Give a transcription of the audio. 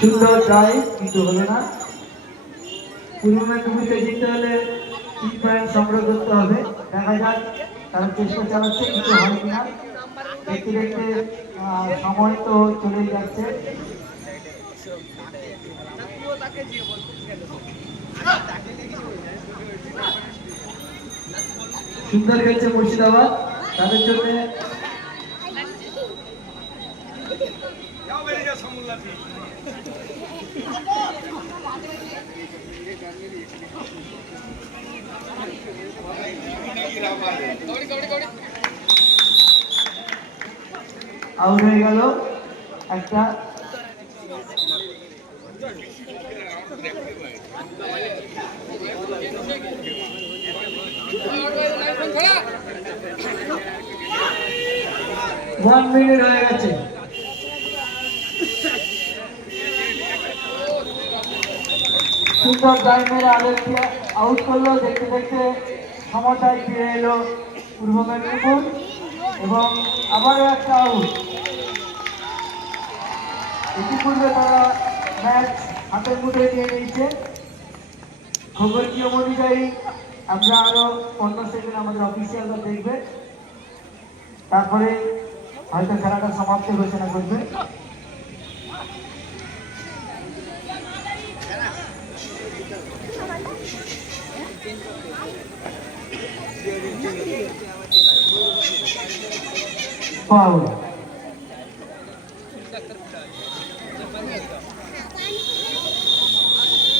সুন্দর ট্রাই কিন্তু হলো না। পূর্ব মেদিনীপুরকে জিততে হলে 3 পয়েন্ট সংগ্রহ করতে হবে। দেখা যাক তারা চেষ্টা চালাচ্ছে, কিন্তু হয় কিনা। দেখতে দেখতে সময় তো চলে যাচ্ছে। সুন্দর খেলছে মুর্শিদাবাদ, তাদের জন্য আউট হয়ে গেল একটা। ওয়ান মিনিট হয়ে গেছে। সুন্দর গায়ে মেরে আলোককে আউট করলো। দেখতে দেখতে সমতায় ফিরে এলো পূর্ব মেদিনীপুর এবং আবারও একটা আউট। ইতিপূর্বে তারা ম্যাচ হাতের মুঠোয় নিয়ে নিয়েছে। খবর নিয়ম অনুযায়ী আমরা আরো 15 সেকেন্ড আমাদের অফিসিয়ালরা দেখবে, তারপরে হয়তো খেলাটা সমাপ্ত ঘোষণা করবে। ফাউল।